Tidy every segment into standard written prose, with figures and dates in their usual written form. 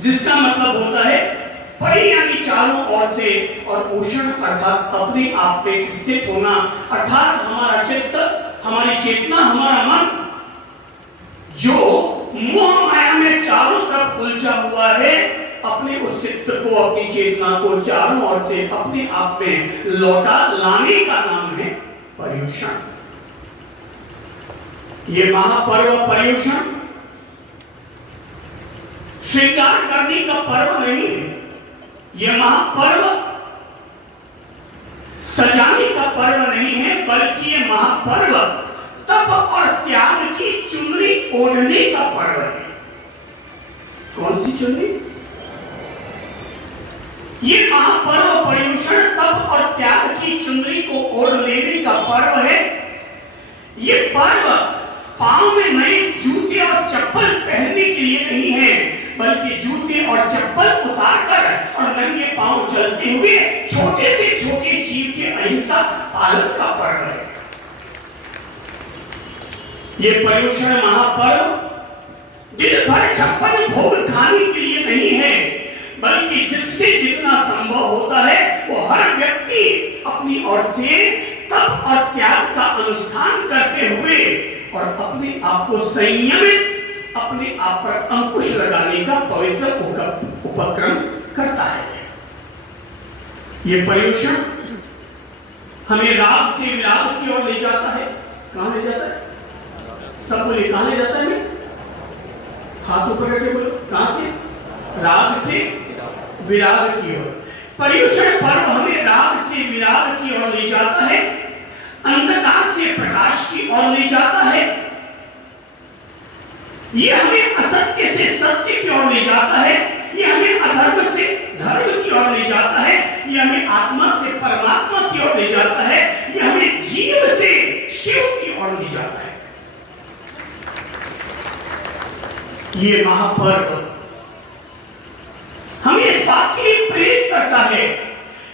जिसका मतलब होता है परि यानी चारों ओर से, और पोषण अर्थात अपने आप पे स्थित होना, अर्थात हमारा चित्त, हमारी चेतना, हमारा मन जो मोह माया में चारों तरफ उलझा हुआ है, अपने उस चित्त को, अपनी चेतना को चारों ओर से अपने आप में लौटा लाने का नाम है पर्युषण। ये महापर्व पर्युषण श्रृंगार करने का पर्व नहीं है, यह महापर्व सजाने का पर्व नहीं है, बल्कि यह महापर्व तप और त्याग की चुनरी ओढ़ने का पर्व है। कौन सी चुनरी? यह महापर्व पर्युषण तप और त्याग की चुनरी को ओढ़ लेने का पर्व है। यह पर्व पांव में नए जूते और चप्पल पहनने के लिए नहीं है, बल्कि जूते और चप्पल उतारकर और नंगे पांव चलते हुए छोटे से छोटे जीव के अहिंसा पालन का पर्व है। ये पर्युषण महापर्व दिन भर छप्पन भोग खाने के लिए नहीं है, बल्कि जिससे जितना संभव होता है वो हर व्यक्ति अपनी ओर से तप और त्याग का अनुष्ठान करते हुए और अपने आप को संयमित, अपने आप पर अंकुश लगाने का पवित्र उपक्रम करता है। ये पर्युषण हमें राग से विराग की ओर ले जाता है। कहां ले जाता है? सब बोले कहां ले जाता है? हाथ ऊपर करके बोलो, कहां से? राग से विराग की ओर। पर्युषण पर्व हमें राग से विराग की ओर ले जाता है, अंधकार से प्रकाश की ओर ले जाता है। यह हमें असत्य से सत्य की ओर ले जाता है, यह हमें अधर्म से धर्म की ओर ले जाता है, यह हमें आत्मा से परमात्मा की ओर ले जाता है, यह हमें जीव से शिव की ओर ले जाता है। ये महापर्व हमें इस बात के लिए प्रेरित करता है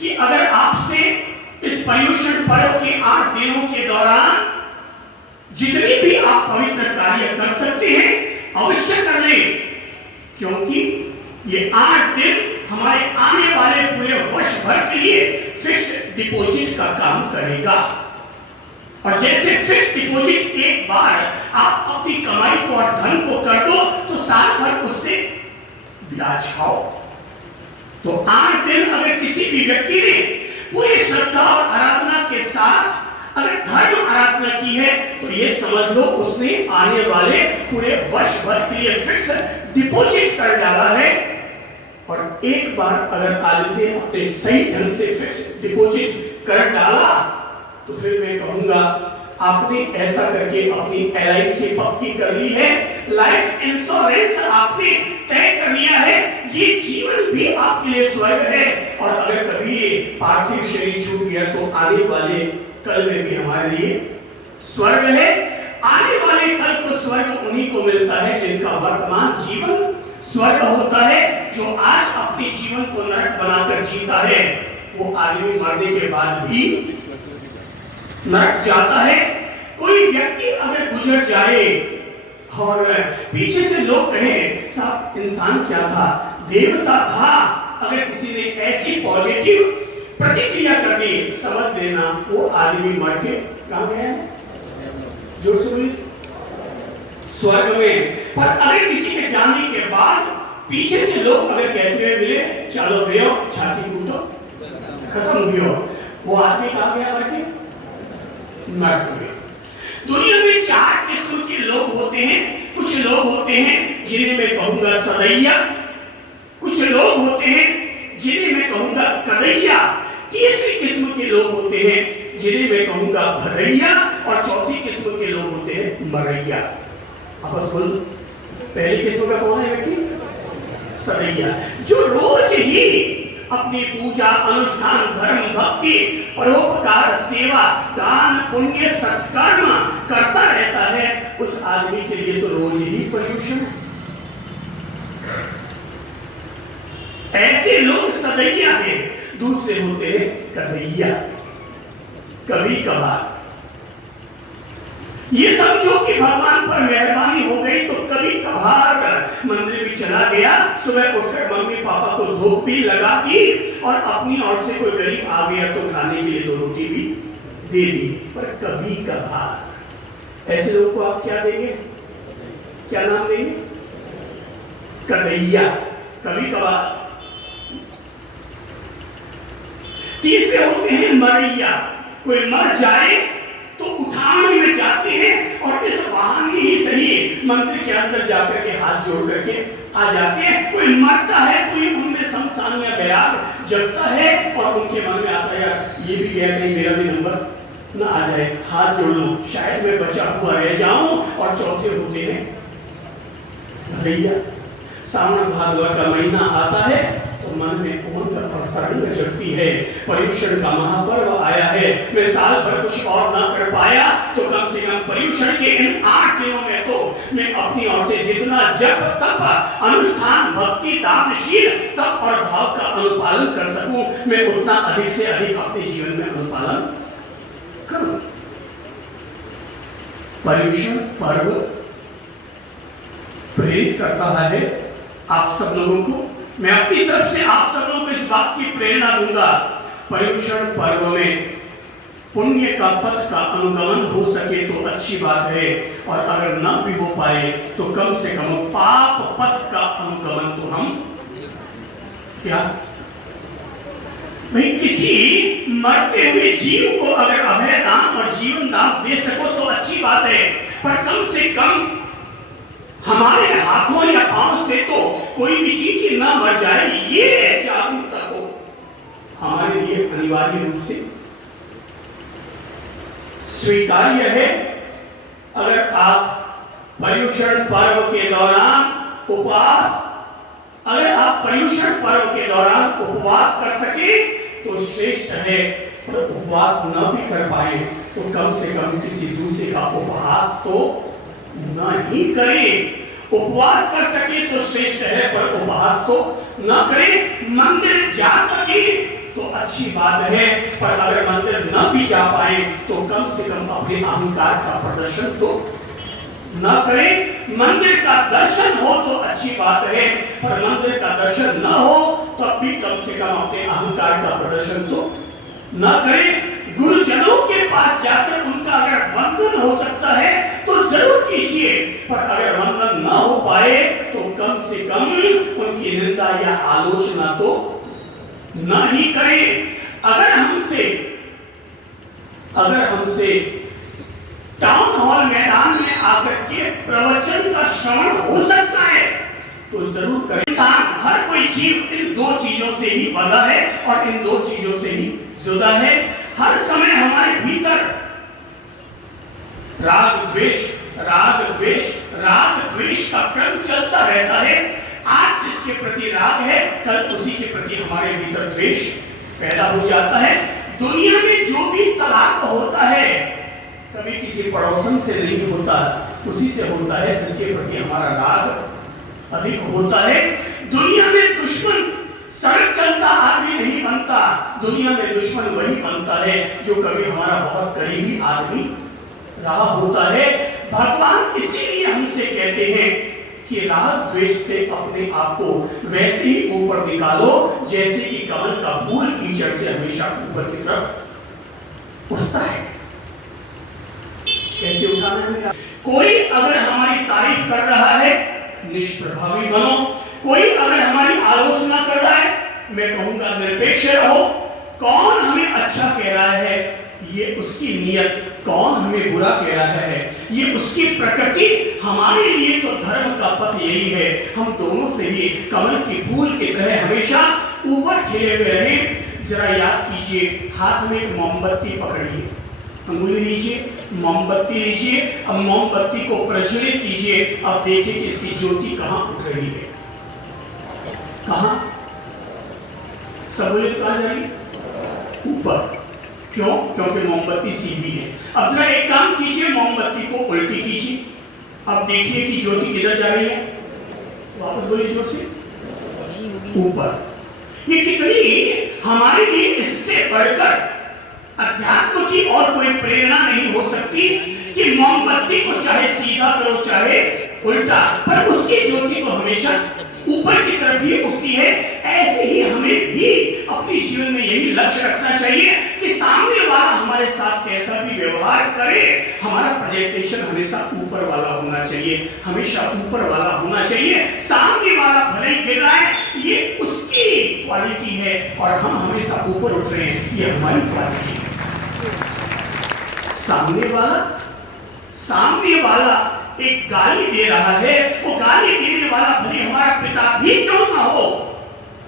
कि अगर आपसे इस पर्युषण पर्व के 8 दिनों के दौरान जितने भी आप पवित्र कार्य कर सकते हैं अवश्य कर लें, क्योंकि ये 8 दिन हमारे आने वाले पूरे वर्ष भर के लिए फिक्स डिपॉजिट का काम करेगा। और जैसे फिक्स डिपॉजिट एक बार आप अपनी कमाई को और धन को कर दो तो साल भर उससे ब्याज खाओ। तो 8 दिन अगर किसी भी व्यक्ति ने पूरी श्रद्धा और आराधना के साथ अगर धर्म आराधना की है तो ये समझ लो उसने आने वाले पूरे वर्ष भर के लिए फिक्स डिपॉजिट कर डाला है। और एक बार अगर आदमी ने अपने सही ढंग से फिक्स डिपॉजिट कर डाला तो फिर मैं कहूंगा आपने ऐसा करके अपनी LIC पक्की कर ली है, लाइफ इंश्योरेंस आपने तय कर लिया है, ये जीवन भी आपके लिए स्वर्ग है। और अगर कभी पार्थिव शरीर छूट गया तो आने वाले कल में भी हमारे लिए स्वर्ग है। आने वाले कल को स्वर्ग उन्हीं को मिलता है जिनका वर्तमान जीवन स्वर्ग होता है। जो आज अपने जीवन को नरक बनाकर जीता है वो आदमी मरने के बाद भी नरक जाता है। कोई व्यक्ति अगर गुजर जाए और पीछे से लोग कहें साहब इंसान क्या था, देवता था, अगर किसी ने ऐसी पॉजिटिव प्रतिक्रिया कर दी समझ लेना वो आदमी मर के कहां गया है? जोर से बोलिए, स्वर्ग में। पर अगर किसी के जाने के बाद पीछे से लोग अगर कहते हुए मिले चलो गयो छाती कूटो खत्म हुई, वो आदमी कहां गया मर के? नरक में। दुनिया में 4 किस्म के लोग होते हैं। कुछ लोग होते हैं जिन्हें मैं कहूंगा सदैया, कुछ लोग होते हैं जिन्हें मैं कहूंगा कदैया, तीसरी किस्म के लोग होते हैं जिन्हें मैं कहूंगा भदैया, और चौथी किस्म के लोग होते हैं मरैया। आपस बोल, पहली किस्म का कौन है व्यक्ति? सदैया, जो रोज ही अपनी पूजा अनुष्ठान धर्म भक्ति परोपकार सेवा दान पुण्य सत्कर्म करता रहता है। उस आदमी के लिए तो रोज ही पर्युषण। ऐसे लोग सदैया हैं। दूसरे होते हैं कदैया, कभी कभार। ये समझो कि भगवान पर मेहरबानी हो गई तो कभी कभार मंदिर भी चला गया, सुबह उठकर मम्मी पापा को धूप भी लगा दी और अपनी ओर से कोई गरीब आ गया तो खाने के लिए 2 रोटी भी दे दी। पर कभी कभार ऐसे लोगों को आप क्या देंगे, क्या नाम देंगे? कदैया, कभी कभार। तीसरे होते हैं मरैया, कोई मर जाए तो उठाने में जाते हैं और इस बहाने ही सही मंदिर के अंदर जाकर के हाथ जोड़ करके आ जाते हैं। कोई मरता है, कोई उनमें शमशानिया बैराग जगता है और उनके मन में आता है यार ये भी गया, कहीं मेरा भी नंबर ना आ जाए, हाथ जोड़ लूं, शायद मैं बचा हुआ रह जाऊं। और चौथे होते हैं भैया। सावन भादवा का महीना आता है तो मन में उमंग और तरंग जगती है, पर्युषण का महापर्व आया है, मैं साल भर कुछ और ना कर पाया तो कम से कम पर्युषण के इन 8 दिनों में तो मैं अपनी ओर से जितना जप तप अनुष्ठान भक्ति दानशील तप और भाव का अनुपालन कर सकूं, मैं उतना अधिक से अधिक अपने जीवन में अनुपालन करूं। पर्युषण पर्व प्रेरित कर रहा है आप सब लोगों को। मैं अपनी तरफ से आप सब लोगों को इस बात की प्रेरणा दूंगा, पर्युषण पर्व में पुण्य का पथ का अनुगमन हो सके तो अच्छी बात है, और अगर न भी हो पाए तो कम से कम पाप पथ का अनुगमन तो हम क्या भाई, किसी मरते हुए जीव को अगर अभय दान और जीवन दान दे सको तो अच्छी बात है, पर कम से कम हमारे हाथों या पांव से तो कोई भी चीज ना मर जाए, ये जागरूकता को हमारे लिए अनिवार्य रूप से स्वीकार्य है। अगर आप पर्युषण पर्व के दौरान उपवास, अगर आप पर्युषण पर्व के दौरान उपवास कर सके तो श्रेष्ठ है, पर उपवास न भी कर पाए तो कम से कम किसी दूसरे का उपहास तो न ही करें। उपवास कर सके तो श्रेष्ठ है, पर उपहास तो न करें। मंदिर जा सके तो अच्छी बात है, पर अगर मंदिर न भी जा पाए तो कम से कम अपने अहंकार का प्रदर्शन तो न करें। मंदिर का दर्शन हो तो अच्छी बात है, पर मंदिर का दर्शन न हो तब भी कम से कम अपने अहंकार का प्रदर्शन तो न करें। गुरुजनों के पास जाकर उनका अगर वंदन हो सकता है तो जरूर कीजिए, पर अगर वंदन न हो पाए तो कम से कम उनकी निंदा या आलोचना तो न ही करें। अगर हमसे टाउन हॉल मैदान में आकर के प्रवचन का श्रवण हो सकता है तो जरूर करें। इंसान, हर कोई जीव इन 2 चीजों से ही बंधा है और इन 2 चीजों से ही जुदा है। हर समय हमारे भीतर राग द्वेष का क्रम चलता रहता है। आज जिसके प्रति राग है कल उसी के प्रति हमारे भीतर द्वेष पैदा हो जाता है। दुनिया में जो भी तलाक होता है कभी किसी पड़ोसन से नहीं होता, उसी से होता है जिसके प्रति हमारा राग अधिक होता है। दुनिया में दुश्मन सड़क चलता आदमी नहीं बनता, दुनिया में दुश्मन वही बनता है जो कभी हमारा बहुत करीबी आदमी रहा होता है। भगवान इसीलिए हमसे कहते हैं कि राग द्वेष से अपने आप को वैसे ही ऊपर निकालो जैसे कि कमल का फूल कीचड़ से हमेशा ऊपर की तरफ उठता है। कैसे उठाना है? कोई अगर हमारी तारीफ कर रहा है निष्प्रभावी बनो, कोई अगर हमारी आलोचना कर रहा है मैं कहूंगा निरपेक्ष रहो। कौन हमें अच्छा कह रहा है ये उसकी नीयत, कौन हमें बुरा कह रहा है ये उसकी प्रकृति। हमारे लिए तो धर्म का पथ यही है, हम दोनों से ही कमल के फूल की तरह हमेशा ऊपर खिले हुए रहें। जरा याद कीजिए, हाथ में एक मोमबत्ती पकड़िए, अंगुली लीजिए, मोमबत्ती लीजिए, अब मोमबत्ती को प्रज्वलित कीजिए। अब देखिए कि इसकी ज्योति कहां उठ रही है, कहां सबूत कहां जा रही है? ऊपर। क्यों? क्योंकि मोमबत्ती सीधी है। अब जरा एक काम कीजिए, मोमबत्ती को उल्टी कीजिए, अब देखिए कि ज्योति किधर जा रही है? वापस बोलिए जोर से, ऊपर। ये कितनी हमारे लिए इससे बढ़कर अध्यात्म की और कोई प्रेरणा नहीं हो सकती कि मोमबत्ती को चाहे सीधा करो चाहे उल्टा, पर उसकी ज्योति तो हमेशा ऊपर की तरफ ही उठती है। ऐसे ही हमें भी अपने जीवन में यही लक्ष्य रखना चाहिए कि सामने वाला हमारे साथ कैसा भी व्यवहार करे, हमारा प्रेजेंटेशन हमेशा ऊपर वाला होना चाहिए, हमेशा ऊपर वाला होना चाहिए। सामने वाला भले गिर रहा है, ये उसकी क्वालिटी है, और हम हमेशा ऊपर उठ रहे हैं, ये हमारी क्वालिटी है। सामने वाला एक गाली दे रहा है, वो गाली देने वाला भले हमारा पिता भी क्यों ना हो,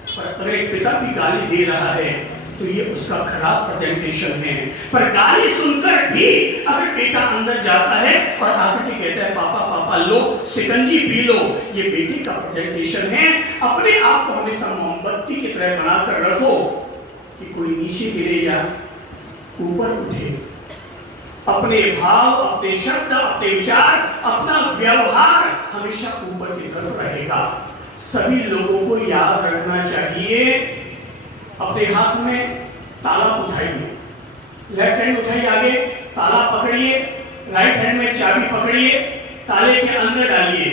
पर अगर एक पिता भी गाली दे रहा है तो ये उसका खराब प्रेजेंटेशन है। पर गाली सुनकर भी अगर बेटा अंदर जाता है और आकर के कहता है पापा पापा लो शिकंजी पी लो, ये बेटे का प्रेजेंटेशन है। अपने आप को हमेशा मोमबत्ती की तरह बनाकर रखो कि कोई नीचे गिरे या ऊपर उठे। अपने भाव, अपने शब्द, अपने विचार, अपना व्यवहार हमेशा ऊपर की तरफ रहेगा। सभी लोगों को याद रखना चाहिए, अपने हाथ में ताला उठाइए, लेफ्ट हैंड उठाइए आगे, ताला पकड़िए, राइट हैंड में चाबी पकड़िए, ताले के अंदर डालिए।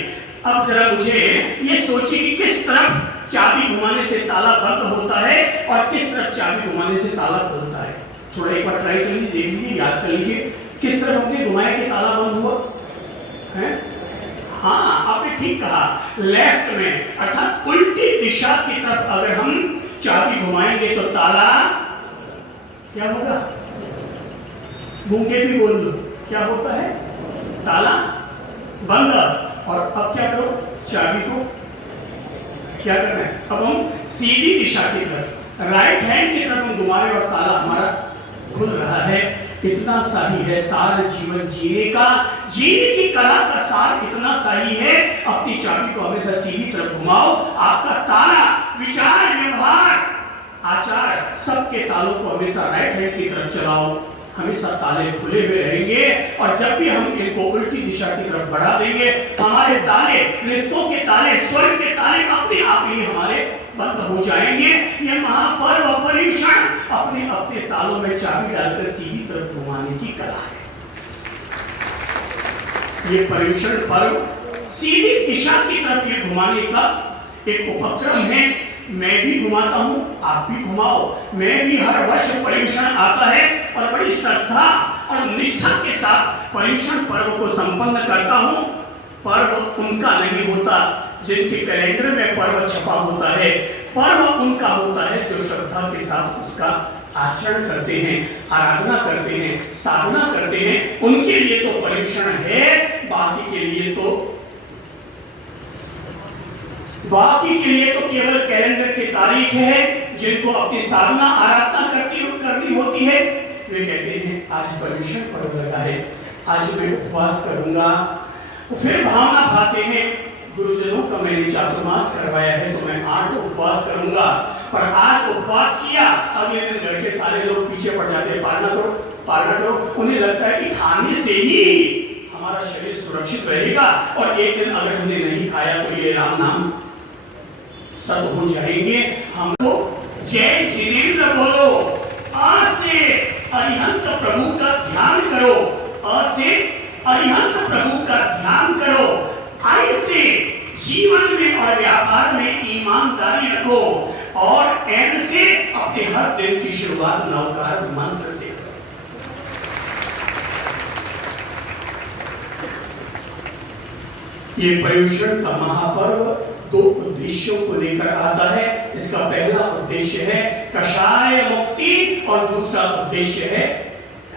अब जरा मुझे ये सोचिए कि किस तरफ चाबी घुमाने से ताला बंद होता है और किस तरफ चाबी घुमाने से ताला खुलता है। थोड़ा एक बार ट्राई कर लीजिए, देख लीजिए, याद कर लीजिए, किस तरफ हमने घुमाया कि ताला बंद हुआ है? हाँ, आपने ठीक कहा, लेफ्ट में, अर्थात उल्टी दिशा की तरफ अगर हम चाबी घुमाएंगे तो ताला क्या होगा? गूंगे भी बोल लो, क्या होता है? ताला बंद। और अब क्या करो? चाबी को क्या करना है? अब हम सीधी दिशा की तरफ, राइट हैंड की तरफ हम घुमा रहे और ताला हमारा खुल रहा है। इतना सा ही है सार जीवन जीने का, जीने की कला का सार इतना सा ही है। अपनी चाबी को हमेशा सीधी तरफ घुमाओ, आपका ताला, विचार, व्यवहार, आचार, सबके तालों को हमेशा राइट हैंड की तरफ चलाओ, हमेशा ताले खुले हुए रहेंगे। और जब भी हम इनको उल्टी दिशा की तरफ बढ़ा देंगे, हमारे ताले, रिश्तों के ताले, स्वर्ग के ताले अपने आप ही हमारे बंद हो जाएंगे। ये महापर्व पर्युषण अपने अपने तालों में चाबी डालकर सीधी तरफ घुमाने की कला है। ये पर्युषण पर्व सीधी दिशा की तरफ ये घुमाने का एक उपक्रम है। मैं भी घुमाता हूं, आप भी घुमाओ। मैं भी हर वर्ष पर्युषण आता है और बड़ी श्रद्धा और निष्ठा के साथ पर्युषण पर्व को संपन्न करता हूं। पर्व उनका नहीं होता जिनके कैलेंडर में पर्व छपा होता है, पर्व उनका होता है जो श्रद्धा के साथ उसका आचरण करते हैं, आराधना करते हैं, साधना करते हैं। उनके लिए तो पर्युषण है, बाकी के लिए तो केवल कैलेंडर की तारीख है। जिनको अपनी साधना आराधना करनी होती है, वे कहते हैं आज पर्युषण पर्व लगा है, आज मैं उपवास करूंगा। फिर भावना भाते हैं, गुरुजनों का मैंने चातुर्मास करवाया है तो मैं 8 उपवास करूंगा। पर आज उपवास किया, अगले दिन घर के सारे लोग पीछे पड़ जाते हैं, पालना करो। उन्हें लगता है कि खाने से ही हमारा शरीर सुरक्षित रहेगा, और एक दिन अगर हमने नहीं खाया तो ये राम नाम सब हो जाएंगे। हम लोग जय जिनेन्द्र बोलो, आ से अरिहंत प्रभु का ध्यान करो, अ से अरिहंत प्रभु का ध्यान करो, आई से जीवन में और व्यापार में ईमानदारी रखो, और एन से अपने हर दिन की शुरुआत नवकार मंत्र से करो। ये पर्युषण का महापर्व 2 उद्देश्यों को लेकर आता है। इसका पहला उद्देश्य है कषाय मुक्ति और दूसरा उद्देश्य है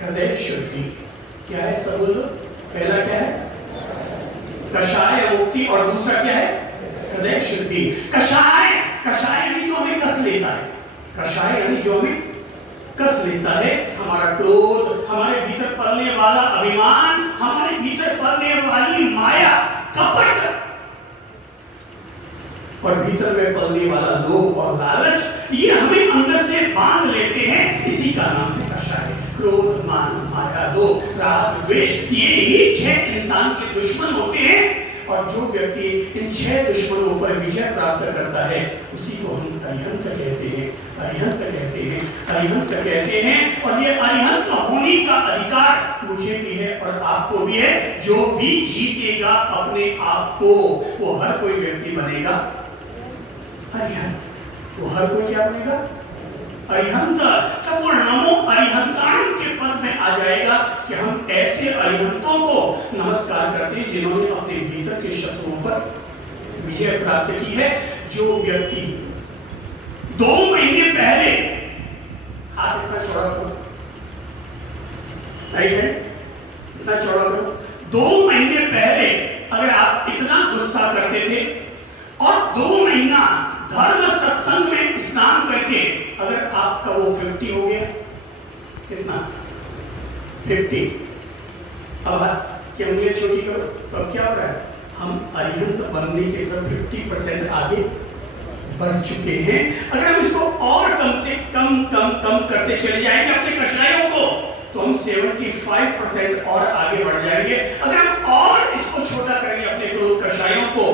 हृदय शुद्धि। क्या है सब बोलो? पहला क्या है? कषाय मुक्ति, और दूसरा क्या है? हृदय शुद्धि। कषाय यानी जो हमें कस लेता है, कषाय यानी जो हमें कस लेता है, हमारा क्रोध, हमारे भीतर पलने वाला अभिमान, हमारे भीतर पलने वाली माया, कपट, और भीतर में पलने वाला लोभ और लालच, ये हमें अंदर से बांध लेते हैं। इसी का नाम है कषाय। क्रोध, मान, माया, लोभ, राग, द्वेष, ये ही 6 इंसान के दुश्मन होते हैं। और जो व्यक्ति इन 6 दुश्मनों पर विजय प्राप्त करता है उसी को हम अरिहंत कहते हैं, अरिहंत कहते हैं, अरिहंत कहते हैं। और ये अरिहंत होने का अधिकार मुझे भी है और आपको भी है। जो भी जीतेगा अपने आप को, वो हर कोई व्यक्ति बनेगा अरिहंत। वो हर कोई क्या बनेगा? अरिहंत। तब वो नमो अरिहंतान के पद में आ जाएगा कि हम ऐसे अरिहंतों को नमस्कार करते हैं जिन्होंने अपने भीतर के शत्रुओं पर विजय प्राप्त की है। जो व्यक्ति 2 महीने पहले, हाथ इतना चौड़ा करो, राइट है, इतना चौड़ा करो। 2 महीने पहले अगर आप इतना गुस्सा करते थे और 2 महीना धर्म सत्संग में स्नान करके अगर आपका वो 50 हो गया, कितना 50, अब कि उंगलियां छोटी करो तो अब क्या हो रहा है? हम अरिहंत बनने के तरफ 50% आगे बढ़ चुके हैं। अगर हम इसको और कम करते चले जाएंगे अपने कषायों को तो हम 75% और आगे बढ़ जाएंगे। अगर हम और इसको छोटा करेंगे अपने क्रोध कषायों को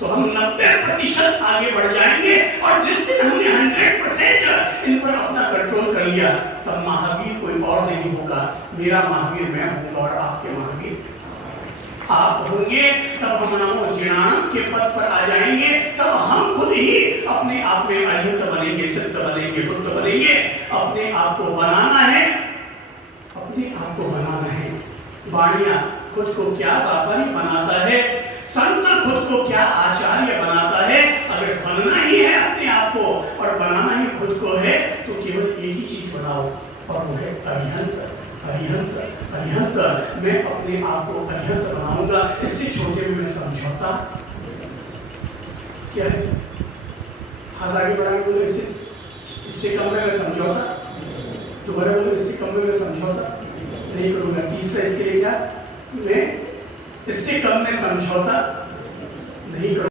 तो हम 90% आगे बढ़ जाएंगे। और जिस दिन हमने 100% इन पर अपना कंट्रोल कर लिया तब महावीर कोई और नहीं होगा, मेरा महावीर मैं हूंगा और आपके महावीर आप होंगे। तब हम नमो जिणाणम के पद पर आ जाएंगे। तब हम खुद ही अपने आप में अरिहंत बनेंगे, सिद्ध बनेंगे, बुद्ध बनेंगे। अपने आप को बनाना है, अपने आप को बनाना है। वाणिया खुद को क्या व्यापारी बनाता है, संत खुद को क्या आचार्य बनाता है। अगर बनना ही है अपने आप को और बनाना ही खुद को है तो केवल एक ही चीज बनाओ और वो है अरिहंत। अरिहंत, अरिहंत, मैं अपने आप को अरिहंत बनाऊंगा। इससे छोटे में मैं समझौता क्या है? हाथ आगे बढ़ाएंगे, बोले इससे कम में मैं समझौता, दोबारा बोले इससे कम में मैं समझौता नहीं करूंगा। तीसरा इसके लिए क्या, मैं इससे कम में समझौता नहीं करूंगा।